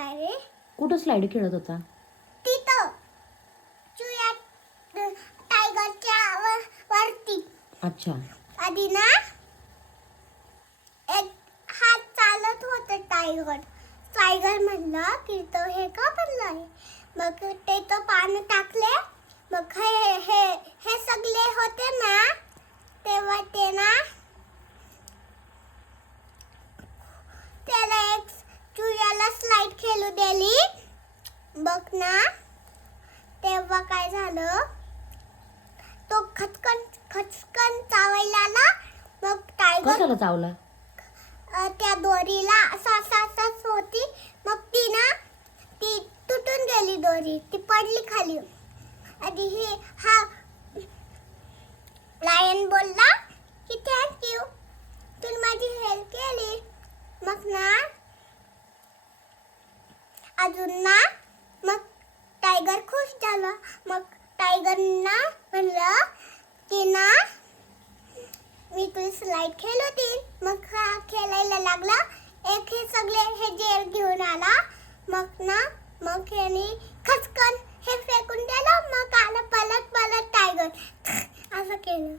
काय रे? कुठं स्लाईड खेळत होता? तिथं चुया टायगरच्या वरती. अच्छा. आधी ना एक हात चालत होत टायगर. टायगर म्हणलं की तो हे का बनलाय. मग ते तो पाणी टाकले. मग हे सगळे होते ना तेव्हा ते ना त्याला एक चुयाला स्लाईड खेळू दिली. बघ ना तेव्हा काय झालं, तो खचकन खचकन चावायला आला. मग टायगर कशाला चावला? त्या दोरीला सासाच होती. मग ती तुटून गेली दोरी. ती पडली खाली. आणि हा लायन बोलला की थँक्यू, तू माझी हेल्प केली. मग ना अजून ना मग टायगर खुश झाला. मग टायगरना म्हणलं की ना मी तुझी स्लाईड खेळू देईन. मग हा खेळायला लागला. एक हे सगळे हे जेल घेऊन आला. मग ह्याने खचकन हे फेकून दिलं. मग आला पलट टायगर असं केलं.